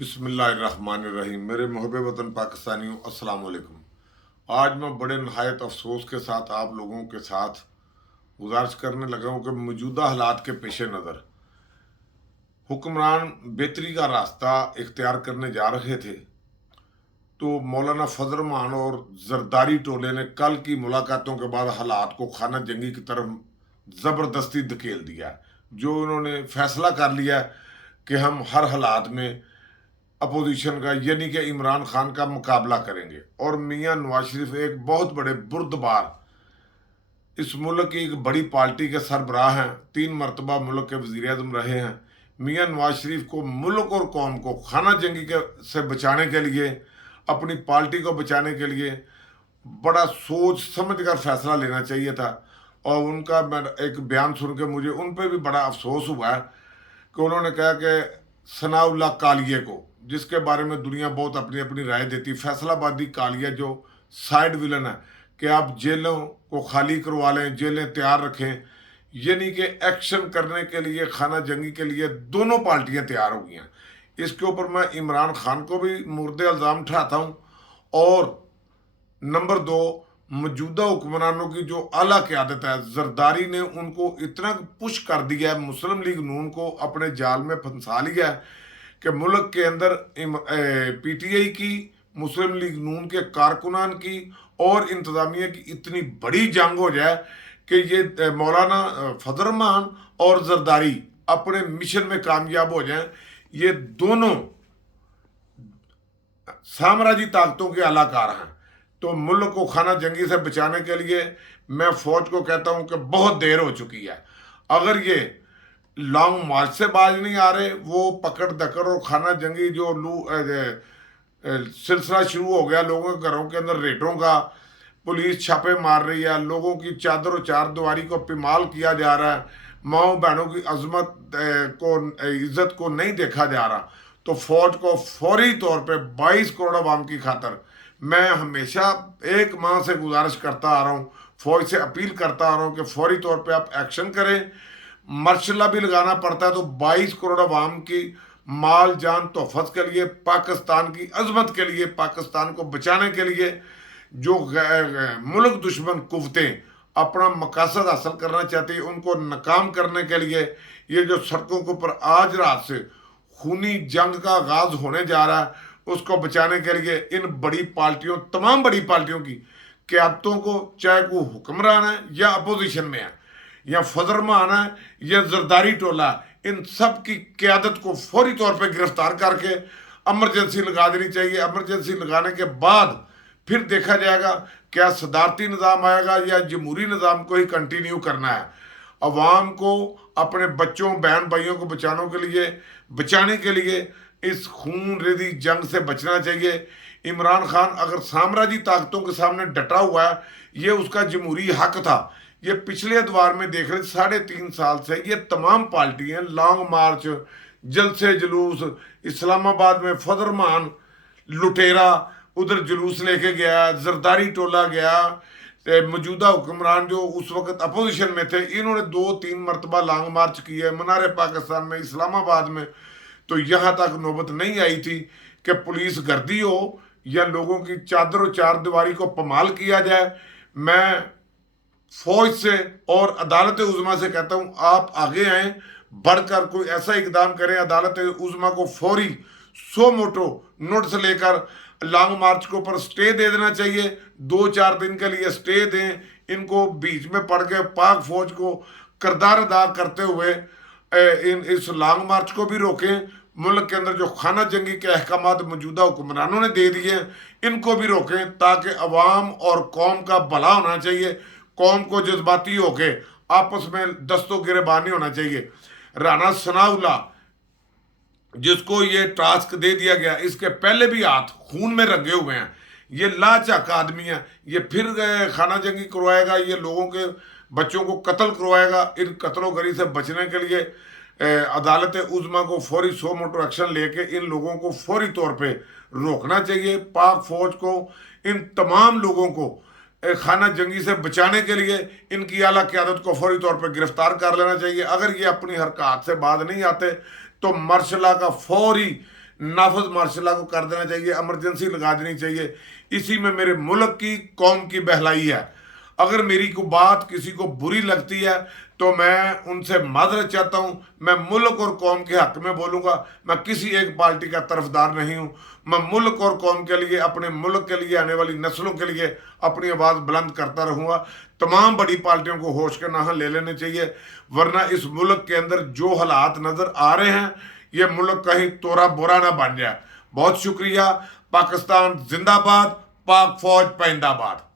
बिस्मिल्लाहिर्रहमानिर्रहीम। मेरे मुहब्बे वतन पाकिस्तानियों, अस्सलाम वालेकुम। आज मैं बड़े नहायत अफसोस के साथ आप लोगों के साथ गुजारिश करने लगा हूँ कि मौजूदा हालात के पेश नज़र हुक्मरान बेहतरी का रास्ता इख्तियार करने जा रहे थे, तो मौलाना फजल रहमान और जरदारी टोले ने कल की मुलाकातों के बाद हालात को खाना जंगी की तरफ ज़बरदस्ती धकेल दिया। जो उन्होंने फैसला कर लिया कि हम हर हालात में अपोजिशन का यानी कि इमरान खान का मुकाबला करेंगे। और मियां नवाज शरीफ एक बहुत बड़े बुर्दबार इस मुल्क की एक बड़ी पार्टी के सरबराह हैं, 3 मरतबा मुल्क के वज़ीर आज़म रहे हैं। मियां नवाज शरीफ को मुल्क और कौम को खाना जंगी के से बचाने के लिए, अपनी पार्टी को बचाने के लिए बड़ा सोच समझ कर फैसला लेना चाहिए था। और उनका मैं एक बयान सुन के मुझे उन पर भी बड़ा अफसोस हुआ है कि उन्होंने कहा कि सनाउल्लाह कालिए को, जिसके बारे में दुनिया बहुत अपनी अपनी राय देती, फैसलाबादी कालिया जो साइड विलन है, कि आप जेलों को खाली करवा लें, जेलें तैयार रखें, यानी कि एक्शन करने के लिए, खाना जंगी के लिए दोनों पार्टियां तैयार हो गई हैं। इसके ऊपर मैं इमरान खान को भी मुर्दे इल्ज़ाम उठाता हूँ। और नंबर 2, मौजूदा हुक्मरानों की जो आला क़यादत है, जरदारी ने उनको इतना पुश कर दिया है, मुस्लिम लीग नून को अपने जाल में फंसा लिया है कि मुल्क के अंदर PTI की, मुस्लिम लीग नून के कारकुनान की और इंतज़ामिया की इतनी बड़ी जंग हो जाए कि ये मौलाना फजल रहमान और जरदारी अपने मिशन में कामयाब हो जाएं। ये दोनों साम्राज्यी ताकतों के अलाकार हैं। तो मुल्क को खाना जंगी से बचाने के लिए मैं फौज को कहता हूं कि बहुत देर हो चुकी है। अगर ये लॉन्ग मार्च से बाज नहीं आ रहे, वो पकड़ दकड़ और खाना जंगी जो सिलसिला शुरू हो गया, लोगों के घरों के अंदर रेटों का, पुलिस छापे मार रही है, लोगों की चादर और चार दीवारी को पिमाल किया जा रहा है, माओ बहनों की अजमत को, इज्जत को नहीं देखा जा रहा, तो फौज को फौरी तौर पे 22 करोड़ अवाम की खातर मैं हमेशा एक माह से गुजारिश करता आ रहा हूँ, फौज से अपील करता आ रहा हूँ कि फौरी तौर पे आप एक्शन करें। मर्शला भी लगाना पड़ता है तो 22 करोड़ अवाम की माल जान तोहफत के लिए, पाकिस्तान की अजमत के लिए, पाकिस्तान को बचाने के लिए, जो मुल्क दुश्मन कुव्वतें अपना मकासद हासिल करना चाहती है उनको नाकाम करने के लिए, ये जो सड़कों के ऊपर आज रात से खूनी जंग का आगाज होने जा रहा है, उसको बचाने के लिए इन बड़ी पार्टियों, तमाम बड़ी पार्टियों की क़यादतों को, चाहे वो हुक्मरान है या अपोजिशन में है, या फजल रहमान है या जरदारी टोला, इन सब की क़यादत को फौरी तौर पे गिरफ्तार करके एमरजेंसी लगा देनी चाहिए। एमरजेंसी लगाने के बाद फिर देखा जाएगा क्या सदारती निज़ाम आएगा या जमहूरी निज़ाम को ही कंटिन्यू करना है। अवाम को अपने बच्चों बहन भाइयों को बचाने के लिए इस खून रेजी जंग से बचना चाहिए। इमरान खान अगर साम्राज्यी ताकतों के सामने डटा हुआ है, ये उसका जमहूरी हक था। ये पिछले अदवार में देख रहे 3.5 साल से ये तमाम पार्टियां लॉन्ग मार्च, जलसे जुलूस, इस्लामाबाद में फजल रहमान लुटेरा उधर जुलूस लेके गया, जरदारी टोला गया, मौजूदा हुक्मरान जो उस वक्त अपोजिशन में थे, इन्होंने 2-3 मरतबा लॉन्ग मार्च किए मनारे पाकिस्तान में, इस्लामाबाद में। तो यहाँ तक नौबत नहीं आई थी कि पुलिस गर्दी हो या लोगों की चादर और चार दीवारी को पमाल किया जाए। मैं फौज से और अदालत उज़्मा से कहता हूँ, आप आगे आएँ, बढ़कर कोई ऐसा इकदाम करें, अदालत उज़्मा को फौरी 100 मोटो नोटिस लेकर लॉन्ग मार्च के ऊपर स्टे दे देना चाहिए। 2-4 दिन के लिए स्टे दें, इनको बीच में पड़ के पाक फौज को किरदार अदा करते हुए इस लॉन्ग मार्च को भी रोकें। मुल्क के अंदर जो खाना जंगी के अहकामात मौजूदा हुक्मरानों ने दे दिए हैं, इनको भी रोकें, ताकि अवाम और कौम का भला होना चाहिए। कौम को जज्बाती होके आपस में दस्तों गिरेबान नहीं होना चाहिए। राना सनाउल्लाह जिसको ये टास्क दे दिया गया, इसके पहले भी हाथ खून में रंगे हुए हैं, ये लाचाक आदमी है, ये फिर खाना जंगी करवाएगा, ये लोगों के बच्चों को कत्ल करवाएगा। इन कत्लो गरी से बचने के लिए अदालत उज़्मा को फौरी 100 मोटो एक्शन लेके इन लोगों को फौरी तौर पे रोकना चाहिए। पाक फौज को, इन तमाम लोगों को खाना जंगी से बचाने के लिए इनकी आला क़यादत को फौरी तौर पर गिरफ्तार कर लेना चाहिए। अगर ये अपनी हरकत से बाज नहीं आते तो मार्शल लॉ का फौरी नाफज मार्शल को कर देना चाहिए, एमरजेंसी लगा देनी चाहिए। इसी में मेरे मुल्क की, कौम की बहलाई है। अगर मेरी को बात किसी को बुरी लगती है तो मैं उनसे माजरत चाहता हूँ। मैं मुल्क और कौम के हक में बोलूँगा, मैं किसी एक पार्टी का तरफदार नहीं हूँ। मैं मुल्क और कौम के लिए, अपने मुल्क के लिए, आने वाली नस्लों के लिए अपनी आवाज़ बुलंद करता रहूँगा। तमाम बड़ी पार्टियों को होश के नाहा ले लेने चाहिए, वरना इस मुल्क के अंदर जो हालात नज़र आ रहे हैं, ये मुल्क कहीं तोरा बोरा ना बन जाए। बहुत शुक्रिया। पाकिस्तान जिंदाबाद, पाक फौज पैंदाबाद।